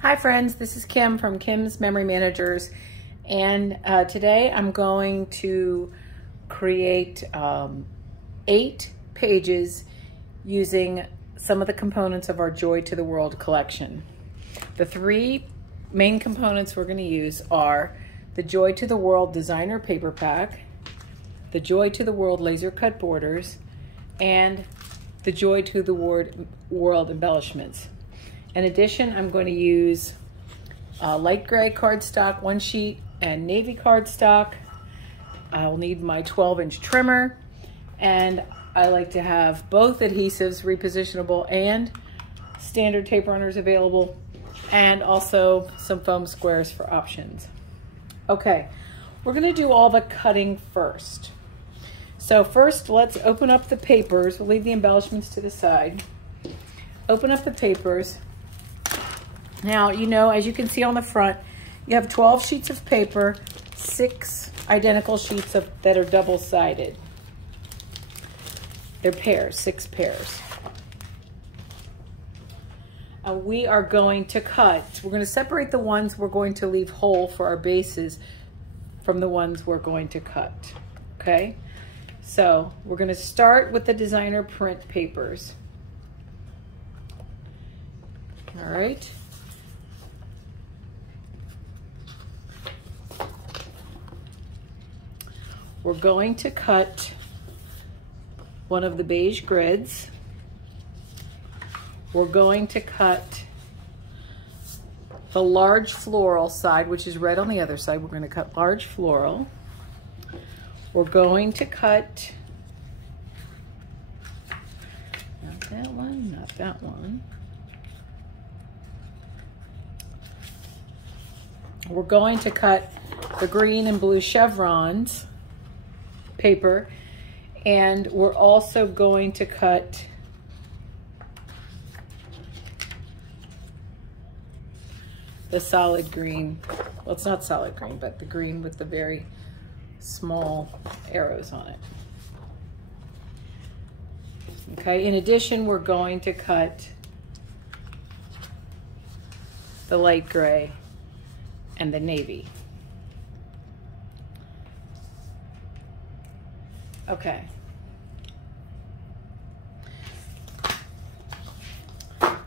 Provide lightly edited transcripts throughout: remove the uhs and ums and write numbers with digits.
Hi friends, this is Kim from Kim's Memory Managers, and today I'm going to create 8 pages using some of the components of our Joy to the World collection. The 3 main components we're going to use are the Joy to the World Designer Paper Pack, the Joy to the World Laser Cut Borders, and the Joy to the World Embellishments. In addition, I'm going to use light gray cardstock, 1 sheet, and navy cardstock. I'll need my 12-inch trimmer, and I like to have both adhesives, repositionable and standard tape runners available, and also some foam squares for options. Okay, we're going to do all the cutting first. So first, let's open up the papers. We'll leave the embellishments to the side. Open up the papers. Now, you know, as you can see on the front, you have 12 sheets of paper, 6 identical sheets that are double-sided. They're pairs, 6 pairs. We are going to cut. We're going to separate the ones we're going to leave whole for our bases from the ones we're going to cut, okay? So we're going to start with the designer print papers. All right. We're going to cut one of the beige grids. We're going to cut the large floral side, which is red on the other side. We're going to cut large floral. We're going to cut, not that one, not that one. We're going to cut the green and blue chevrons paper, and we're also going to cut the solid green. Well, it's not solid green, but the green with the very small arrows on it. Okay, in addition, we're going to cut the light gray and the navy. Okay.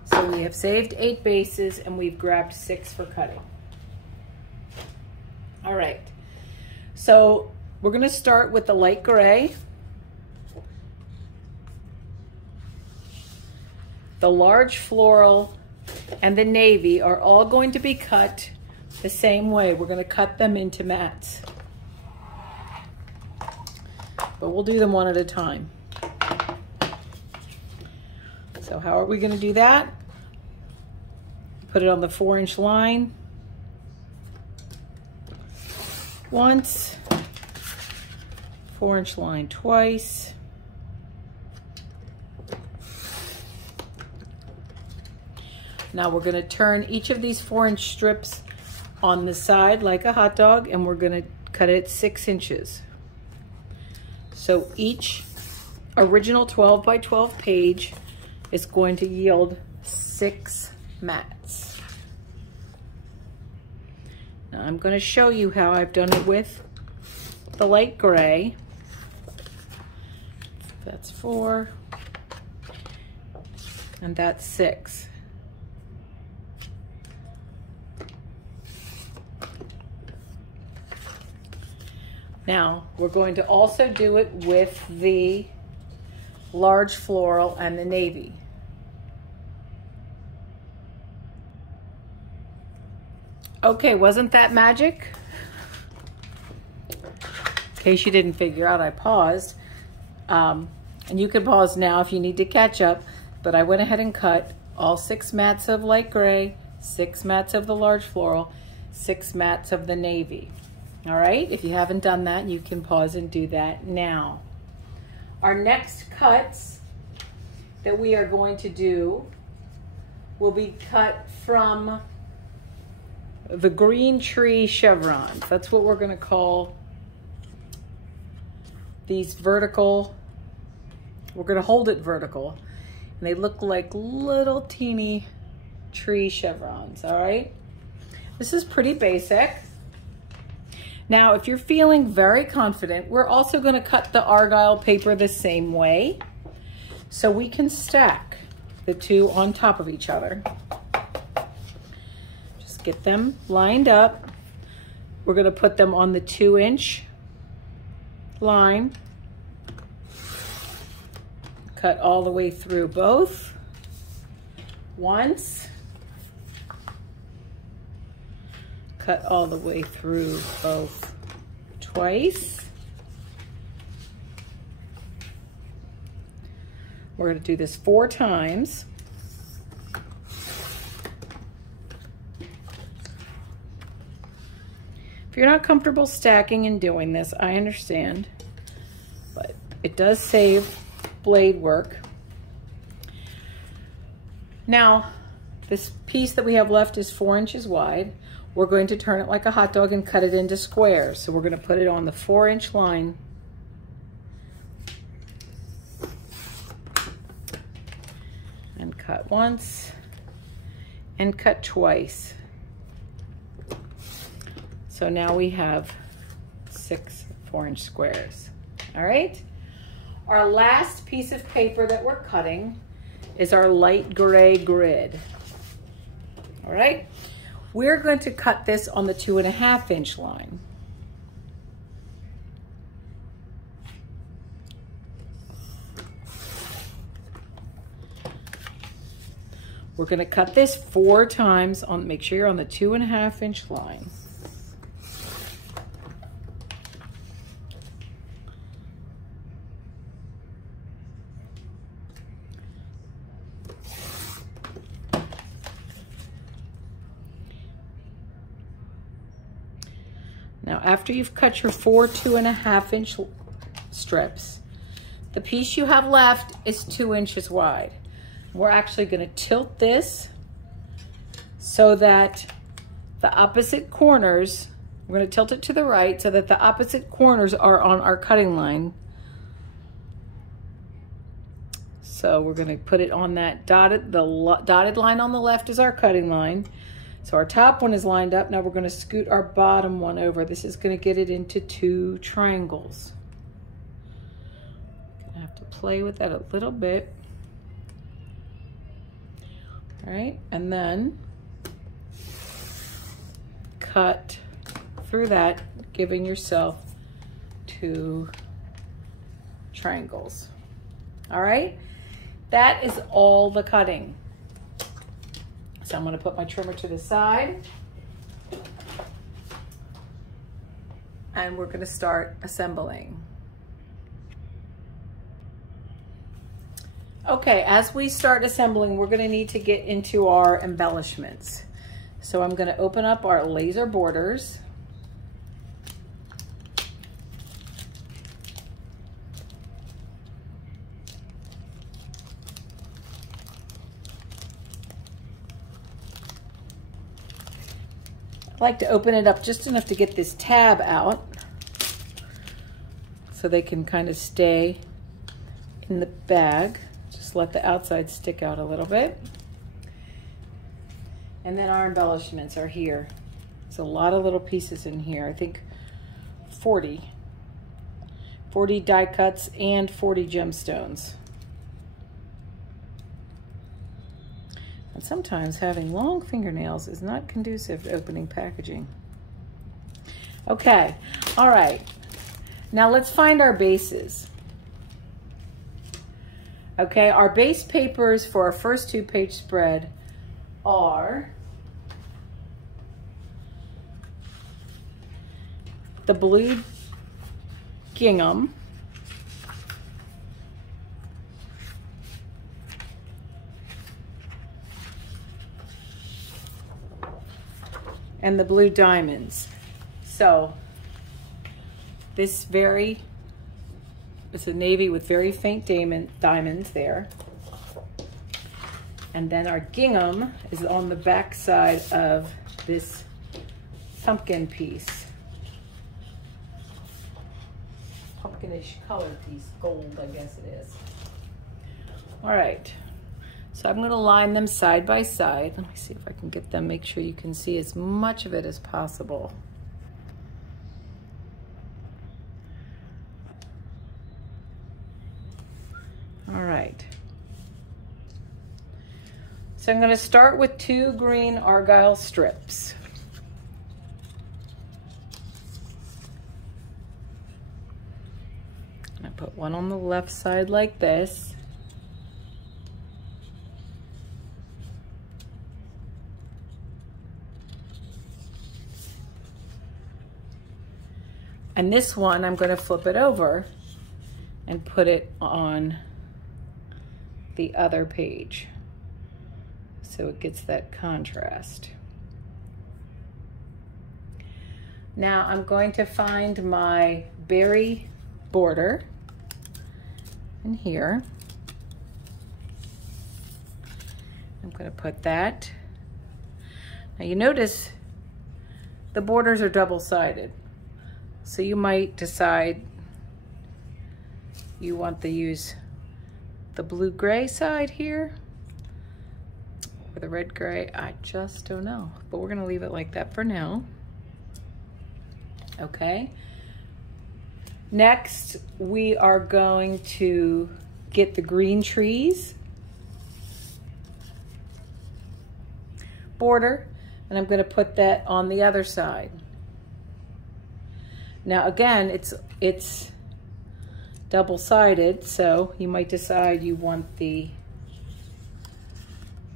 So we have saved 8 bases and we've grabbed 6 for cutting. All right. So we're going to start with the light gray, the large floral, and the navy are all going to be cut the same way. We're going to cut them into mats, but we'll do them one at a time. So how are we going to do that? Put it on the 4-inch line once, 4-inch line twice, now we're going to turn each of these 4-inch strips on the side like a hot dog, and we're going to cut it 6 inches. So each original 12 by 12 page is going to yield 6 mats. Now I'm going to show you how I've done it with the light gray. That's 4, and that's 6. Now, we're going to also do it with the large floral and the navy. Okay, wasn't that magic? In case you didn't figure out, I paused. And you can pause now if you need to catch up, but I went ahead and cut all 6 mats of light gray, 6 mats of the large floral, 6 mats of the navy. All right, if you haven't done that, you can pause and do that now. Our next cuts that we are going to do will be cut from the green tree chevrons. That's what we're going to call these vertical. We're going to hold it vertical, and they look like little teeny tree chevrons, all right? This is pretty basic. Now, if you're feeling very confident, we're also going to cut the argyle paper the same way, so we can stack the two on top of each other. Just get them lined up. We're going to put them on the 2-inch line. Cut all the way through both once. Cut all the way through both twice. We're going to do this 4 times. If you're not comfortable stacking and doing this, I understand, but it does save blade work. Now, this piece that we have left is 4 inches wide. We're going to turn it like a hot dog and cut it into squares. So we're going to put it on the 4-inch line. And cut once and cut twice. So now we have 6 4-inch squares. All right. Our last piece of paper that we're cutting is our light gray grid. All right. We're going to cut this on the 2.5-inch line. We're going to cut this 4 times on, make sure you're on the 2.5-inch line. Now, after you've cut your 4 2.5-inch strips, the piece you have left is 2 inches wide. We're actually going to tilt this so that the opposite corners, we're going to tilt it to the right so that the opposite corners are on our cutting line. So we're going to put it on that dotted line on the left is our cutting line. So our top one is lined up. Now we're going to scoot our bottom one over. This is going to get it into 2 triangles. I have to play with that a little bit. All right, and then cut through that, giving yourself 2 triangles. All right, that is all the cutting. So I'm going to put my trimmer to the side and we're going to start assembling. Okay, as we start assembling, we're going to need to get into our embellishments. So I'm going to open up our laser borders. I like to open it up just enough to get this tab out so they can kind of stay in the bag. Just let the outside stick out a little bit. And then our embellishments are here. There's a lot of little pieces in here. I think 40 die cuts and 40 gemstones. And sometimes having long fingernails is not conducive to opening packaging. Okay, all right. Now let's find our bases. Okay, our base papers for our first 2-page spread are the blue gingham, and the blue diamonds. So this it's a navy with very faint diamonds there. And then our gingham is on the back side of this pumpkin piece. Pumpkinish color piece, gold, I guess it is. All right, So I'm going to line them side by side. Let me see if I can get them, make sure you can see as much of it as possible. All right. So I'm going to start with 2 green argyle strips. I put one on the left side like this. And this one, I'm going to flip it over and put it on the other page, so it gets that contrast. Now I'm going to find my berry border in here. I'm going to put that. Now you notice the borders are double-sided, so you might decide you want to use the blue-gray side here or the red-gray. I just don't know, but we're gonna leave it like that for now. Okay. Next, we are going to get the green trees border, and I'm gonna put that on the other side. Now again, it's double-sided, so you might decide you want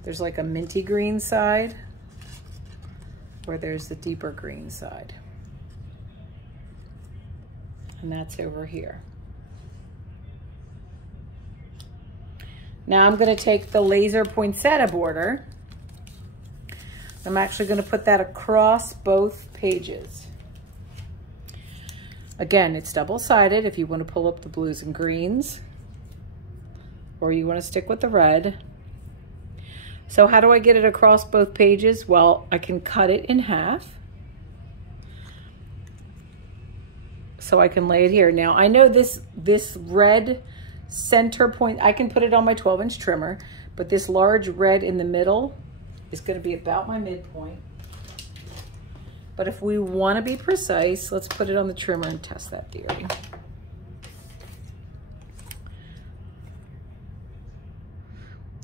there's like a minty green side, or there's the deeper green side. And that's over here. Now I'm going to take the laser poinsettia border. I'm actually going to put that across both pages. Again, it's double-sided if you want to pull up the blues and greens, or you want to stick with the red. So how do I get it across both pages? Well, I can cut it in half, so I can lay it here. Now I know this red center point, I can put it on my 12-inch trimmer, but this large red in the middle is going to be about my midpoint. But if we want to be precise, let's put it on the trimmer and test that theory.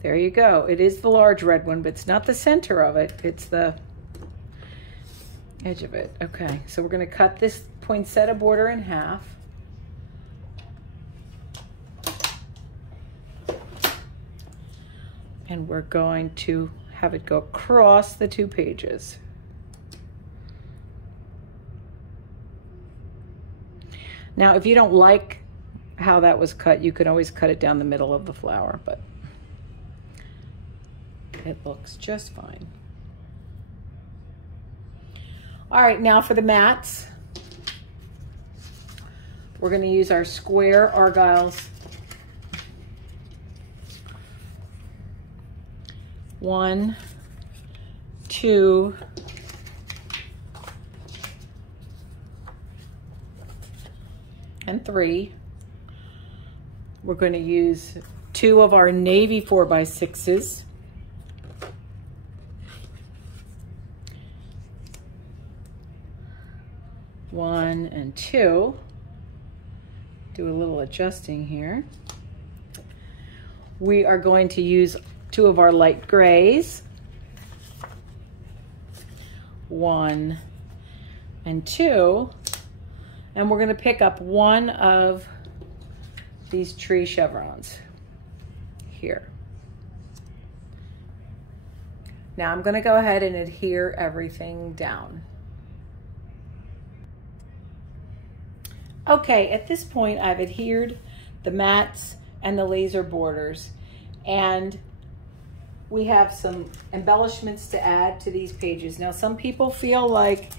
There you go. It is the large red one, but it's not the center of it. It's the edge of it. Okay, so we're going to cut this poinsettia border in half. And we're going to have it go across the 2 pages. Now, if you don't like how that was cut, you could always cut it down the middle of the flower, but it looks just fine. All right, now for the mats. We're going to use our square argyles. 1, 2, and 3. We're going to use 2 of our navy 4x6s. One and 2. Do a little adjusting here. We are going to use 2 of our light grays. 1 and 2. And we're going to pick up 1 of these tree chevrons here. Now I'm going to go ahead and adhere everything down. Okay, at this point I've adhered the mats and the laser borders, and we have some embellishments to add to these pages. Now some people feel like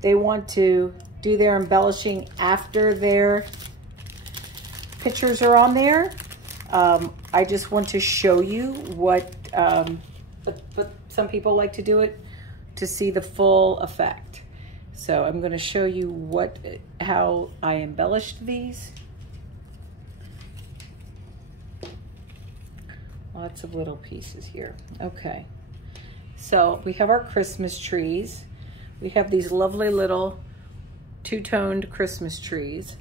they want to do their embellishing after their pictures are on there. I just want to show you what, but some people like to do it to see the full effect. So I'm going to show you how I embellished these. Well, Lots of little pieces here. Okay, so we have our Christmas trees. We have these lovely little two-toned Christmas trees,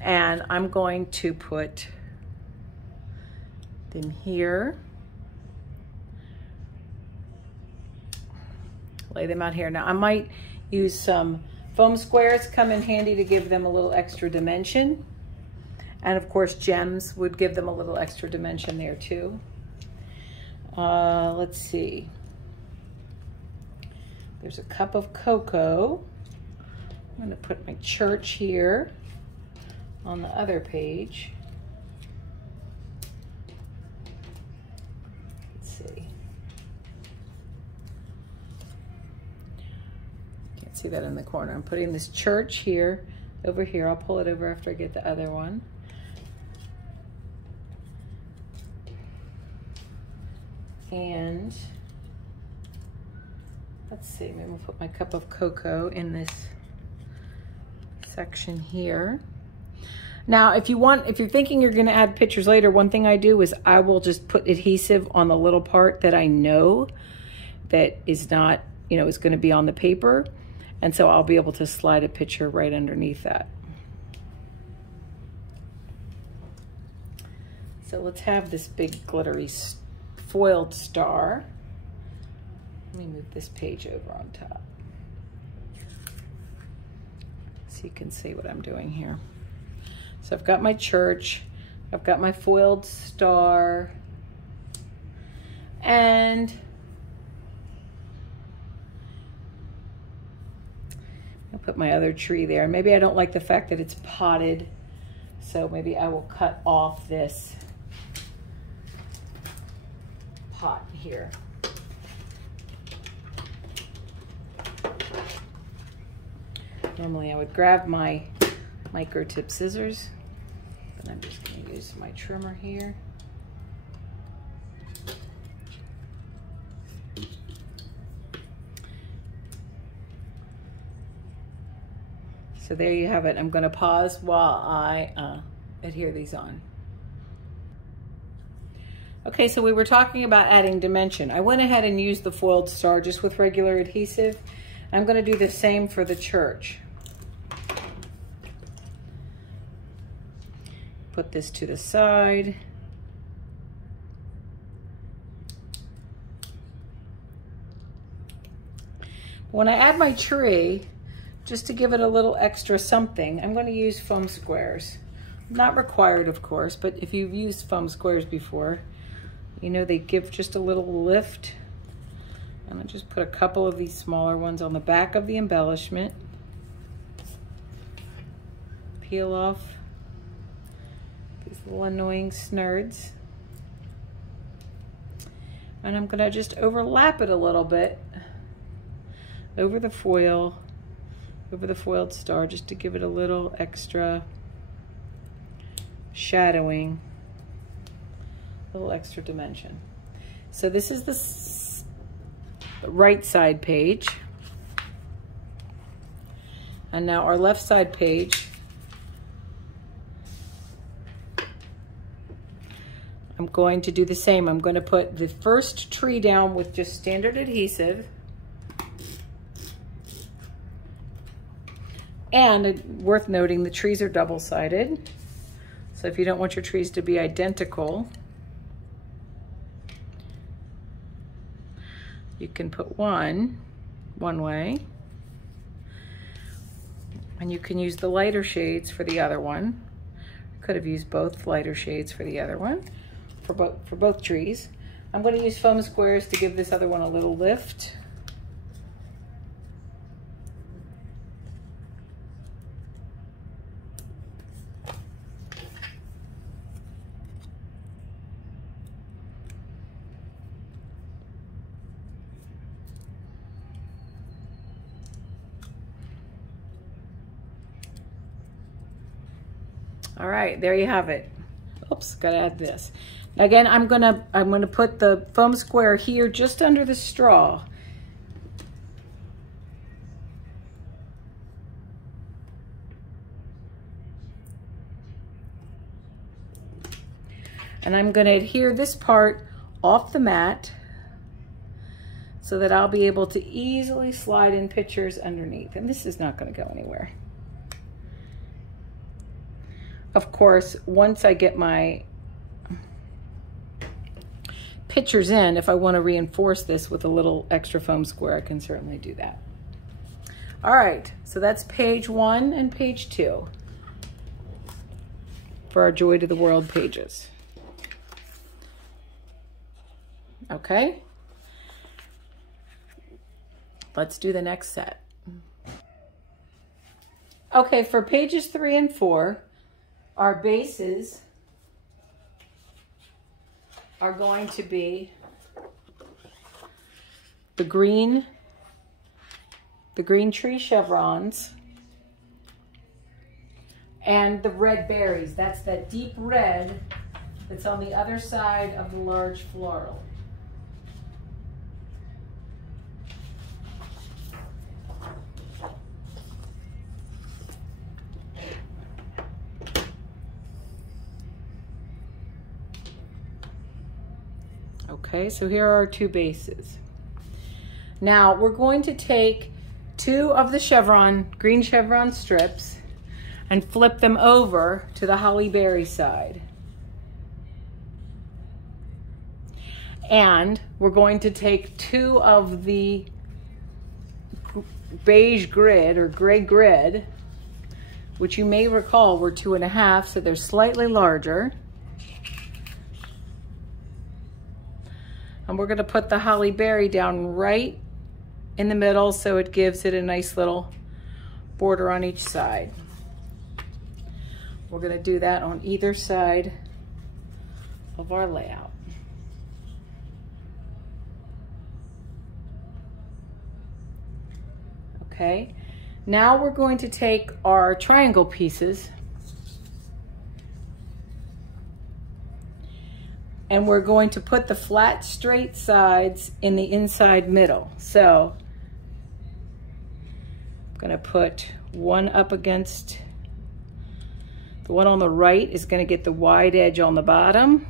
and I'm going to put them here. Lay them out here. Now I might use some foam squares, come in handy to give them a little extra dimension. And of course, gems would give them a little extra dimension there too. Let's see. There's a cup of cocoa. I'm gonna put my church here on the other page. Let's see. Can't see that in the corner. I'm putting this church here, over here. I'll pull it over after I get the other one. And let's see, maybe we'll put my cup of cocoa in this section here. Now, if you're thinking you're gonna add pictures later, one thing I do is I will just put adhesive on the little part that I know that is not, is gonna be on the paper. And so I'll be able to slide a picture right underneath that. So let's have this big glittery foiled star. Let me move this page over on top so you can see what I'm doing here. So I've got my church, I've got my foiled star, and I'll put my other tree there. Maybe I don't like the fact that it's potted, so maybe I will cut off this pot here. Normally I would grab my micro tip scissors, but I'm just going to use my trimmer here. So there you have it. I'm going to pause while I adhere these on. Okay, so we were talking about adding dimension. I went ahead and used the foiled star just with regular adhesive. I'm going to do the same for the church. Put this to the side. When I add my tree, just to give it a little extra something, I'm going to use foam squares. Not required, of course, but if you've used foam squares before, they give just a little lift. And I'll just put a couple of these smaller ones on the back of the embellishment. Peel off these little annoying snurds. And I'm gonna just overlap it a little bit over the foil, over the foiled star, just to give it a little extra shadowing, a little extra dimension. So this is the right side page. And now our left side page, I'm going to do the same. I'm going to put the first tree down with just standard adhesive. And worth noting, the trees are double-sided. So if you don't want your trees to be identical, you can put one way, and you can use the lighter shades for the other one. Could have used both lighter shades for the other one, for both trees. I'm going to use foam squares to give this other one a little lift. All right, there you have it. Oops, gotta add this. Again, I'm gonna put the foam square here just under the straw. And I'm gonna adhere this part off the mat so that I'll be able to easily slide in pictures underneath. And this is not going to go anywhere. Of course, once I get my pictures in, if I want to reinforce this with a little extra foam square, I can certainly do that. All right, so that's page 1 and page 2 for our Joy to the World pages. Okay, let's do the next set. Okay, for pages 3 and 4, our bases are going to be the green tree chevrons and the red berries. That's that deep red that's on the other side of the large floral. Okay, so here are our 2 bases. Now we're going to take 2 of the green chevron strips and flip them over to the holly berry side. And we're going to take 2 of the beige grid or gray grid, which you may recall were 2.5, so they're slightly larger. And we're going to put the holly berry down right in the middle so it gives it a nice little border on each side. We're going to do that on either side of our layout. Okay, now we're going to take our triangle pieces and we're going to put the flat straight sides in the inside middle. So I'm going to put one up against, the one on the right is going to get the wide edge on the bottom.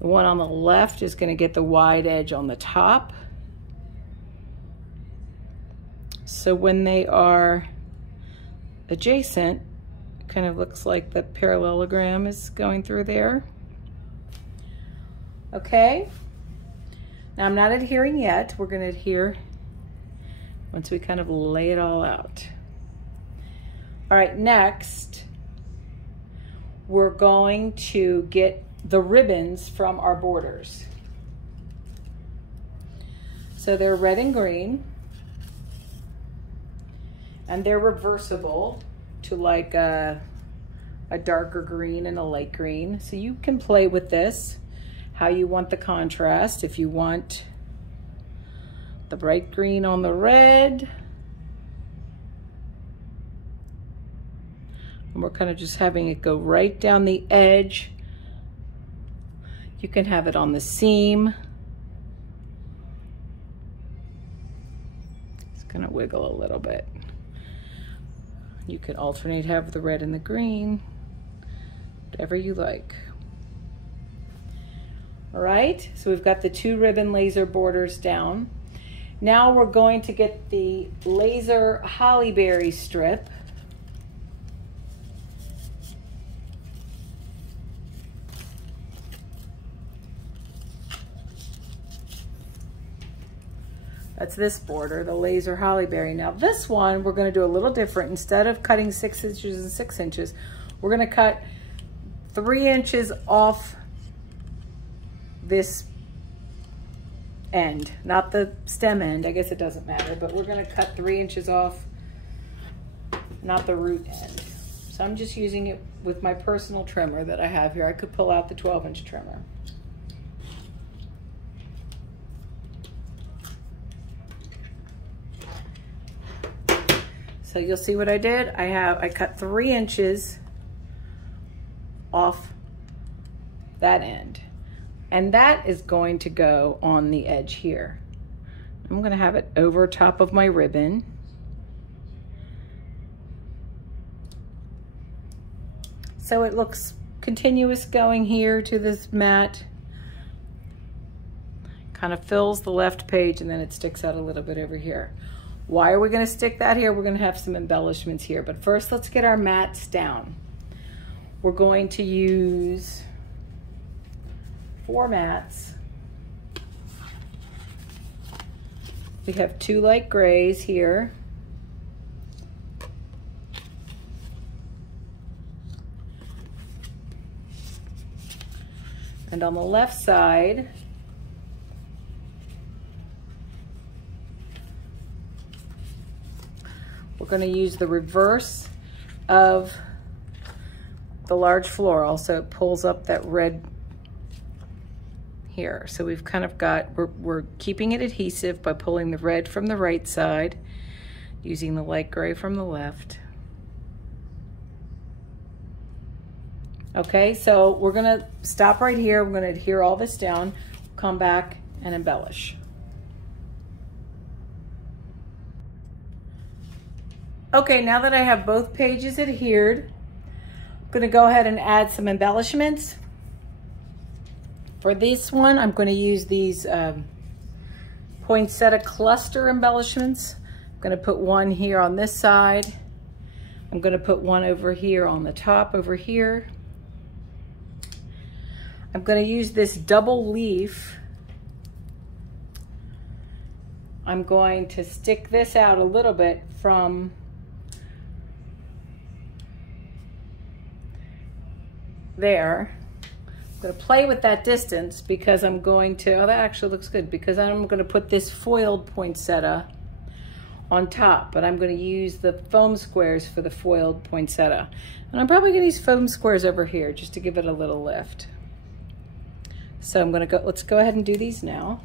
The one on the left is going to get the wide edge on the top. So when they are adjacent, it kind of looks like the parallelogram is going through there. Okay, now I'm not adhering yet. We're going to adhere once we kind of lay it all out. All right, next, we're going to get the ribbons from our borders. So they're red and green, and they're reversible to like a darker green and a light green. So you can play with this, how you want the contrast. If you want the bright green on the red, and we're kind of just having it go right down the edge. You can have it on the seam. It's gonna wiggle a little bit. You can alternate, have the red and the green, whatever you like. All right, so we've got the 2 ribbon laser borders down. Now we're going to get the laser holly berry strip. That's this border, the laser holly berry. Now this one, we're gonna do a little different. Instead of cutting 6 inches and 6 inches, we're gonna cut 3 inches off this end, not the stem end. I guess it doesn't matter, but we're gonna cut 3 inches off, not the root end. So I'm just using it with my personal trimmer that I have here. I could pull out the 12-inch trimmer. So you'll see what I did. I cut 3 inches off that end. And that is going to go on the edge here. I'm gonna have it over top of my ribbon. So it looks continuous going here to this mat. kind of fills the left page, and then it sticks out a little bit over here. Why are we going to stick that here? We're going to have some embellishments here, but first let's get our mats down. We're going to use 4 mats. We have 2 light grays here. And on the left side, we're going to use the reverse of the large floral, so it pulls up that red here. So we've kind of got, we're keeping it adhesive by pulling the red from the right side, using the light gray from the left. Okay, so we're gonna stop right here. We're gonna adhere all this down, come back and embellish. Okay, now that I have both pages adhered, I'm gonna go ahead and add some embellishments. For this one, I'm gonna use these poinsettia cluster embellishments. I'm gonna put one here on this side. I'm gonna put one over here on the top over here. I'm going to use this double leaf. I'm going to stick this out a little bit from there. I'm going to play with that distance because I'm going to, oh, that actually looks good, because I'm going to put this foiled poinsettia on top, but I'm going to use the foam squares for the foiled poinsettia. And I'm probably going to use foam squares over here just to give it a little lift. So I'm gonna go, let's go ahead and do these now.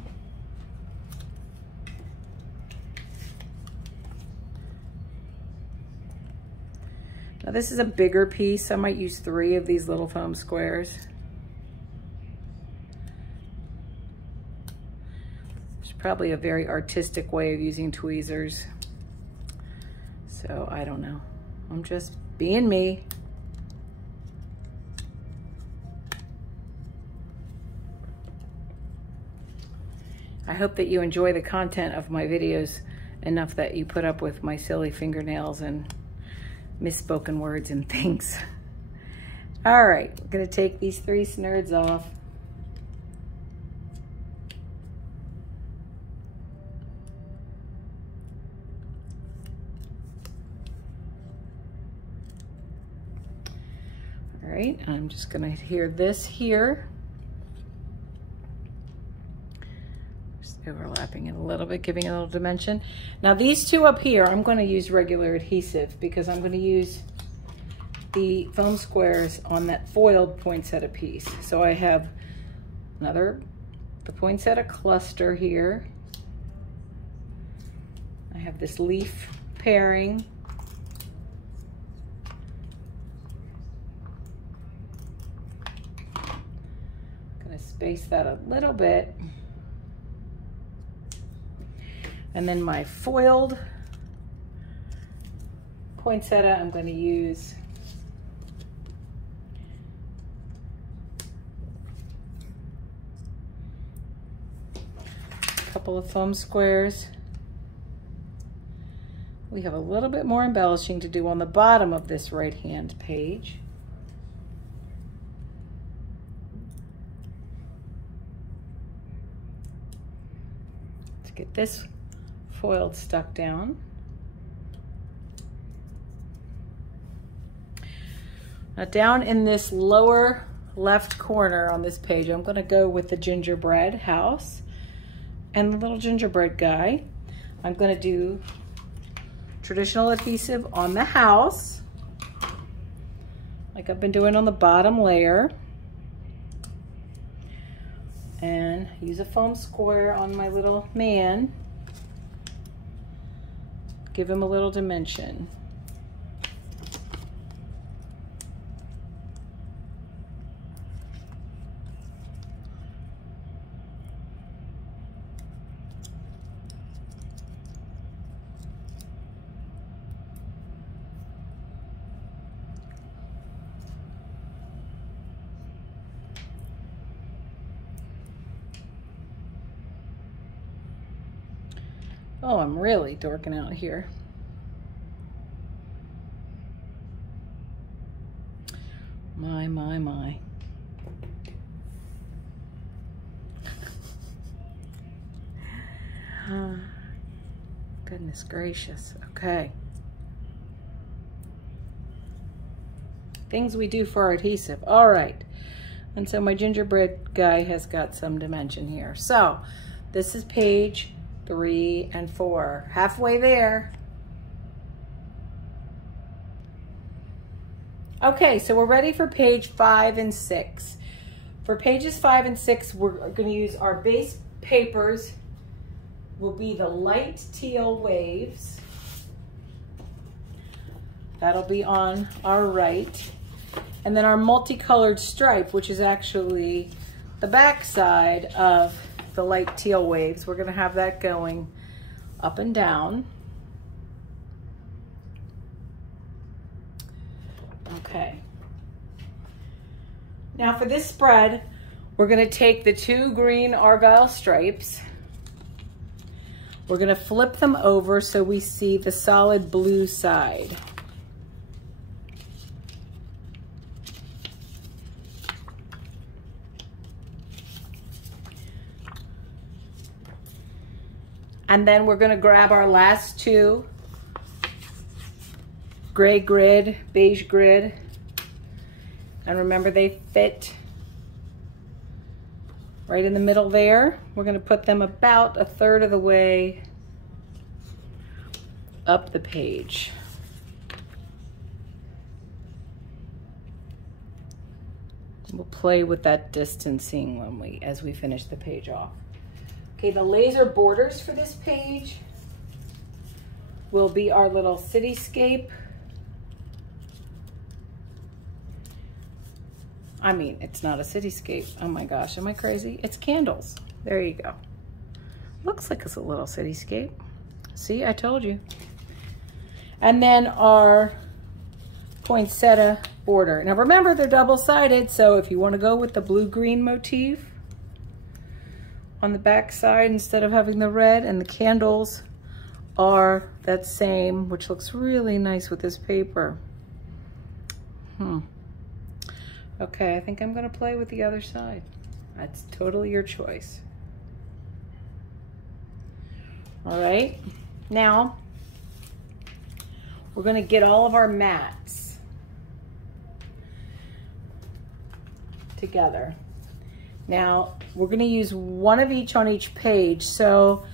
Now this is a bigger piece. I might use 3 of these little foam squares. There's probably a very artistic way of using tweezers. So I don't know. I'm just being me. I hope that you enjoy the content of my videos enough that you put up with my silly fingernails and misspoken words and things. All right, we're gonna take these 3 snurds off. All right, I'm just gonna adhere this here. Overlapping it a little bit, giving it a little dimension. Now these 2 up here, I'm going to use regular adhesive because I'm going to use the foam squares on that foiled poinsettia piece. So I have the poinsettia cluster here. I have this leaf pairing. I'm going to space that a little bit. And then my foiled poinsettia, I'm going to use a couple of foam squares. We have a little bit more embellishing to do on the bottom of this right-hand page. Let's get this foiled stuck down. Now down in this lower left corner on this page, I'm going to go with the gingerbread house and the little gingerbread guy. I'm going to do traditional adhesive on the house, like I've been doing on the bottom layer, and use a foam square on my little man. Give him a little dimension. Oh, I'm really dorking out here. My. Goodness gracious. Okay. Things we do for our adhesive. All right. And so my gingerbread guy has got some dimension here. So this is page 3 and 4. Halfway there. Okay, so we're ready for page 5 and 6. For pages 5 and 6, we're going to use our base papers. Will be the light teal waves. That'll be on our right. And then our multicolored stripe, which is actually the back side of the light teal waves. We're gonna have that going up and down. Okay. Now for this spread, we're gonna take the 2 green Argyle stripes. We're gonna flip them over so we see the solid blue side. And then we're gonna grab our last 2 gray grid, beige grid. And remember, they fit right in the middle there. We're gonna put them about 1/3 of the way up the page. We'll play with that distancing as we finish the page off. Okay, the laser borders for this page will be our little cityscape. I mean, it's not a cityscape. Oh my gosh, am I crazy? It's candles. There you go. Looks like it's a little cityscape. See, I told you. And then our poinsettia border. Now remember, they're double-sided, so if you want to go with the blue-green motif on the back side instead of having the red, and the candles are that same, which looks really nice with this paper. Okay, I think I'm gonna play with the other side. That's totally your choice. All right, now we're gonna get all of our mats together. Now, we're gonna use one of each on each page, so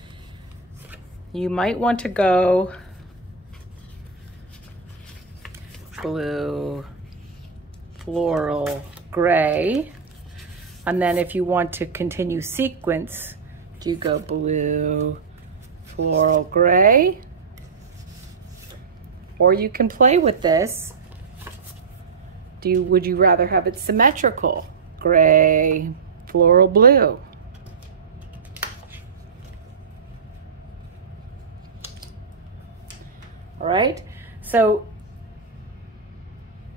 you might want to go blue, floral, gray, and then if you want to continue sequence, do you go blue, floral, gray, or you can play with this. Would you rather have it symmetrical? Gray, floral, blue. All right, so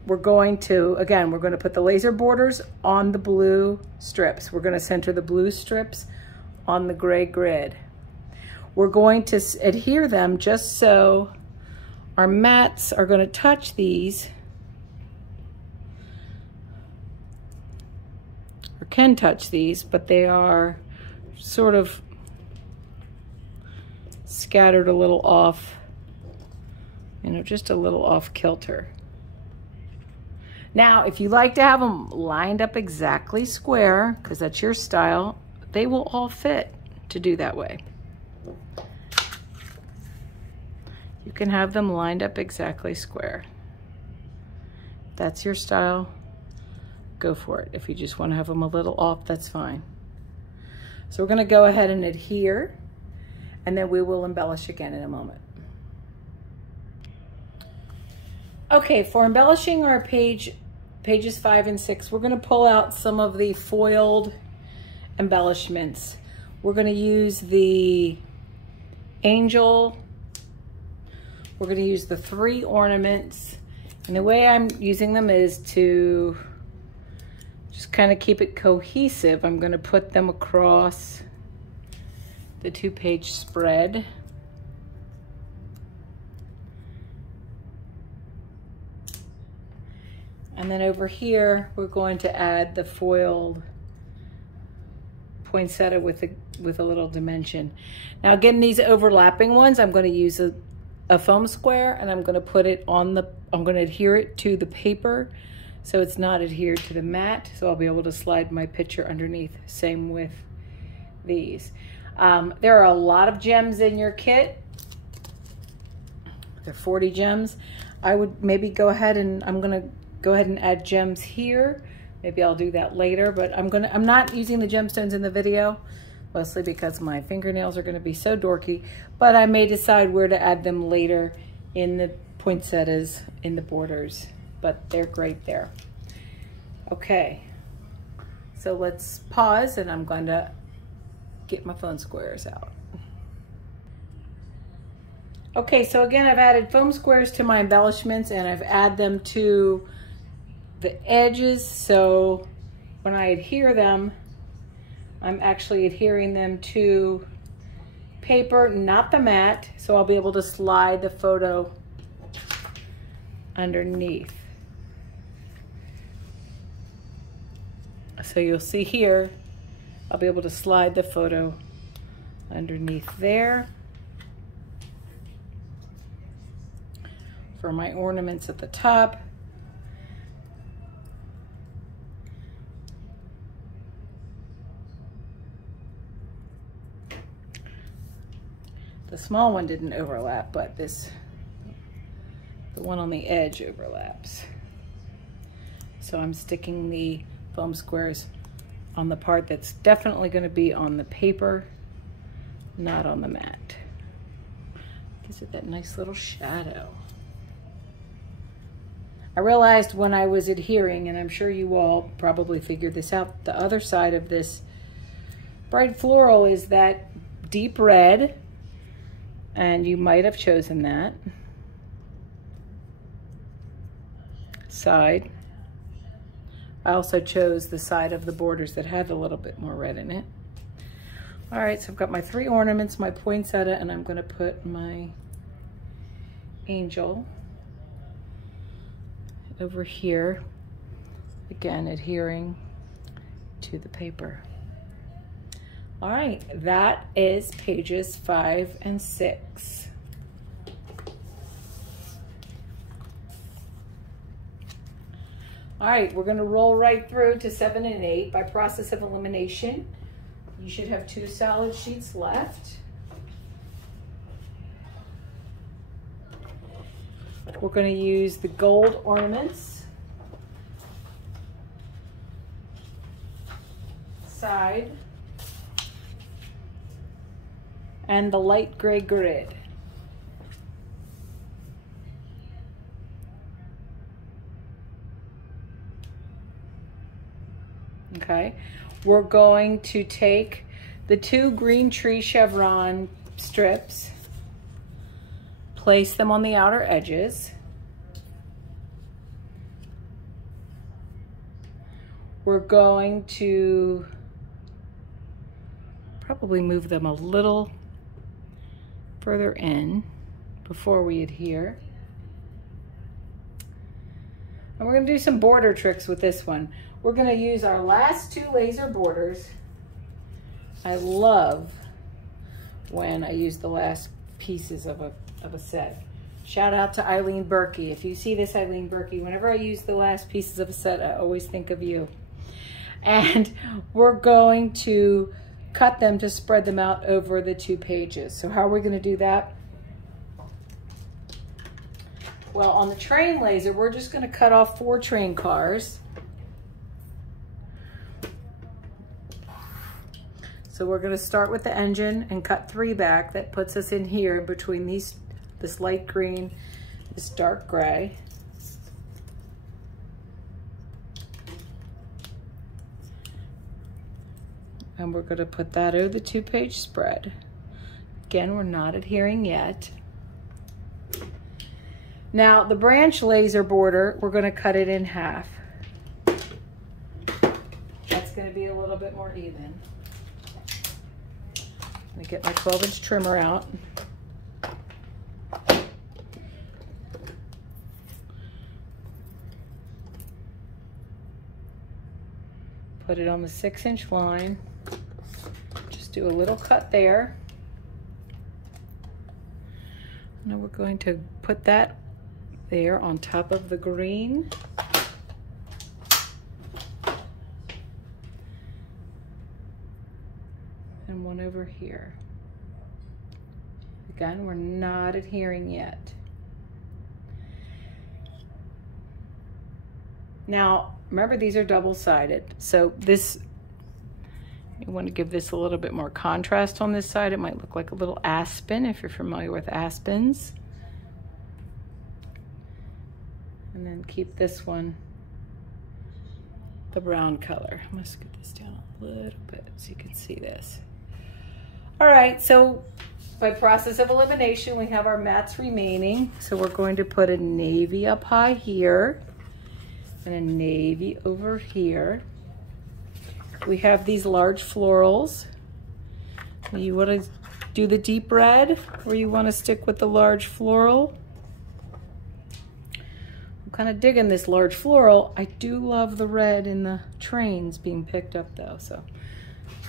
we're going to, again, we're going to put the laser borders on the blue strips. We're going to center the blue strips on the gray grid. We're going to adhere them just so our mats are going to touch these, or can touch these, but they are sort of scattered a little off, you know, just a little off kilter. Now, if you like to have them lined up exactly square, because that's your style, they will all fit to do that way. You can have them lined up exactly square. If that's your style, go for it. If you just want to have them a little off, that's fine. So we're going to go ahead and adhere, and then we will embellish again in a moment. Okay, for embellishing our pages 5 and 6, we're going to pull out some of the foiled embellishments. We're going to use the angel. We're going to use the 3 ornaments. And the way I'm using them is to just kind of keep it cohesive. I'm going to put them across the 2-page spread. And then over here, we're going to add the foiled poinsettia with a little dimension. Now again, these overlapping ones, I'm going to use a foam square, and I'm going to put it on the, I'm going to adhere it to the paper so it's not adhered to the mat, so I'll be able to slide my picture underneath. Same with these. There are a lot of gems in your kit. There are 40 gems. I would maybe go ahead and I'm going to go ahead and add gems here. Maybe I'll do that later, but I'm not using the gemstones in the video, mostly because my fingernails are going to be so dorky, but I may decide where to add them later in the poinsettias, in the borders, but they're great there. Okay, so let's pause and I'm going to get my foam squares out. Okay, so again, I've added foam squares to my embellishments and I've added them to the edges, so when I adhere them, I'm actually adhering them to paper, not the mat, so I'll be able to slide the photo underneath. So you'll see here, I'll be able to slide the photo underneath there. For my ornaments at the top. The small one didn't overlap, but the one on the edge overlaps. So I'm sticking the foam squares on the part that's definitely going to be on the paper, not on the mat. Gives it that nice little shadow. I realized when I was adhering, and I'm sure you all probably figured this out, the other side of this bright floral is that deep red, and you might have chosen that side. I also chose the side of the borders that had a little bit more red in it. All right, so I've got my 3 ornaments, my poinsettia, and I'm gonna put my angel over here, again adhering to the paper. All right, that is pages 5 and 6. All right, we're gonna roll right through to 7 and 8 by process of elimination. You should have 2 solid sheets left. We're going to use the gold ornaments side and the light gray grid. Okay, we're going to take the 2 green tree chevron strips, place them on the outer edges. We're going to probably move them a little further in before we adhere. And we're going to do some border tricks with this one. We're going to use our last 2 laser borders. I love when I use the last pieces of a set. Shout out to Eileen Berkey. If you see this, Eileen Berkey, whenever I use the last pieces of a set, I always think of you. And we're going to cut them to spread them out over the 2 pages. So how are we going to do that? Well, on the train laser, we're just going to cut off 4 train cars. So we're going to start with the engine and cut 3 back. That puts us in here between these, this light green, this dark gray. And we're going to put that over the 2-page spread. Again, we're not adhering yet. Now the branch laser border, we're going to cut it in half. That's going to be a little bit more even. Let me get my 12-inch trimmer out. Put it on the 6-inch line. Just do a little cut there. Now we're going to put that there on top of the green. And one over here. Again, we're not adhering yet. Now, remember these are double-sided, so this, you want to give this a little bit more contrast on this side. It might look like a little aspen if you're familiar with aspens. And then keep this one the brown color. I'm gonna scoot this down a little bit so you can see this. All right, so by process of elimination, we have our mats remaining. So we're going to put a navy up high here and a navy over here. We have these large florals. You want to do the deep red or you want to stick with the large floral? I'm kind of digging this large floral. I do love the red in the trains being picked up though, so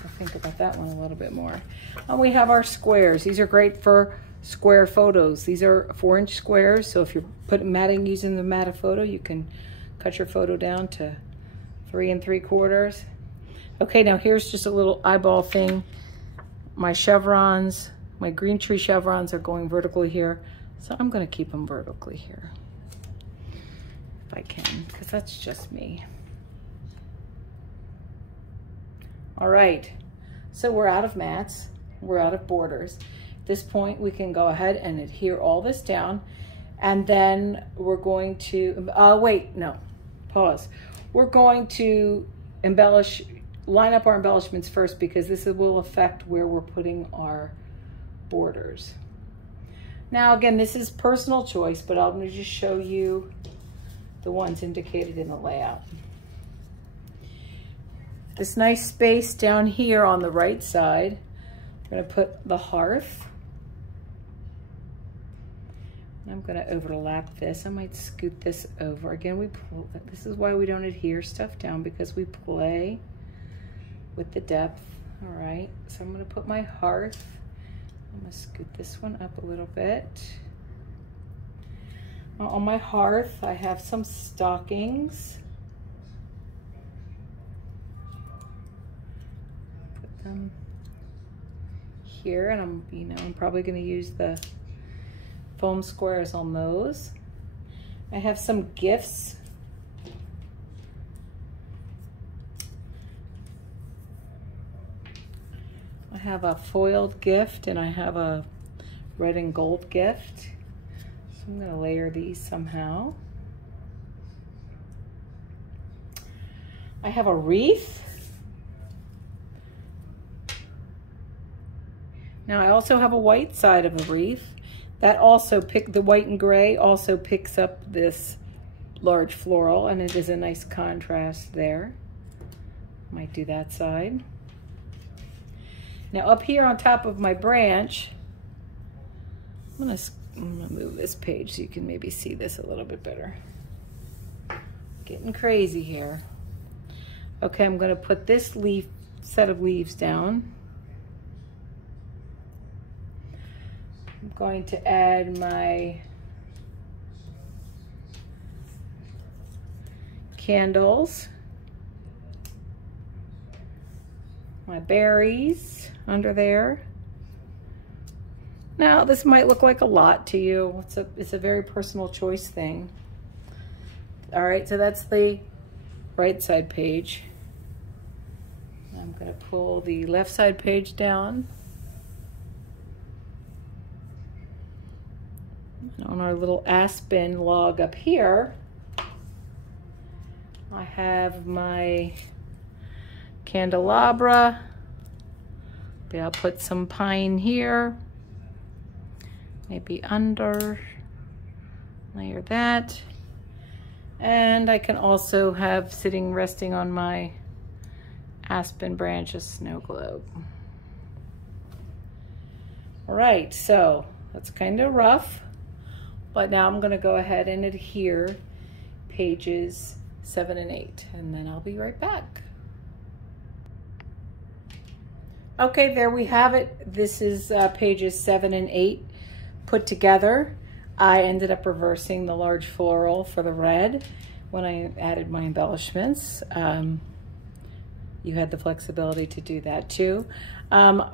I'll think about that one a little bit more. And we have our squares. These are great for square photos. These are 4-inch squares, so if you're putting matting using the matted photo, you can cut your photo down to 3 3/4. Okay, now here's just a little eyeball thing. My chevrons, my green tree chevrons are going vertically here, so I'm gonna keep them vertically here if I can, because that's just me. All right, so we're out of mats, we're out of borders. At this point, we can go ahead and adhere all this down, and then we're going to, wait, no, pause. We're going to line up our embellishments first because this will affect where we're putting our borders. Now, again, this is personal choice, but I'm gonna just show you the ones indicated in the layout. This nice space down here on the right side, I'm gonna put the hearth. I'm gonna overlap this. I might scoot this over. Again, this is why we don't adhere stuff down, because we play with the depth. All right, so I'm gonna put my hearth. I'm gonna scoot this one up a little bit. On my hearth, I have some stockings. Put them here, and I'm probably gonna use the foam squares on those. I have some gifts. I have a foiled gift and I have a red and gold gift. So I'm gonna layer these somehow. I have a wreath. Now I also have a white side of a wreath. That also the white and gray also picks up this large floral, and it is a nice contrast there. Might do that side. Now up here on top of my branch, I'm gonna move this page so you can maybe see this a little bit better. Getting crazy here. Okay, I'm gonna put this set of leaves down. I'm going to add my candles, my berries under there. Now, this might look like a lot to you. It's a very personal choice thing. All right, so that's the right side page. I'm gonna pull the left side page down. On our little aspen log up here, I have my candelabra. Maybe I'll put some pine here, maybe under, layer that. And I can also have resting on my aspen branch a snow globe. All right, so that's kind of rough. But now I'm gonna go ahead and adhere pages 7 and 8, and then I'll be right back. Okay, there we have it. This is pages 7 and 8 put together. I ended up reversing the large floral for the red when I added my embellishments. You had the flexibility to do that too.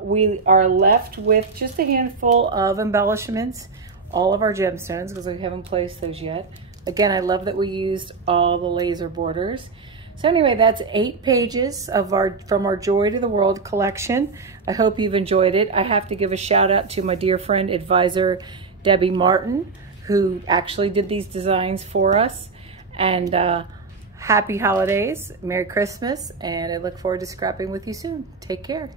We are left with just a handful of embellishments, all of our gemstones, because we haven't placed those yet. Again, I love that we used all the laser borders. So anyway, that's 8 pages of from our Joy to the World collection. I hope you've enjoyed it. I have to give a shout out to my dear friend, advisor Debbie Martin, who actually did these designs for us. And happy holidays, Merry Christmas, and I look forward to scrapping with you soon. Take care.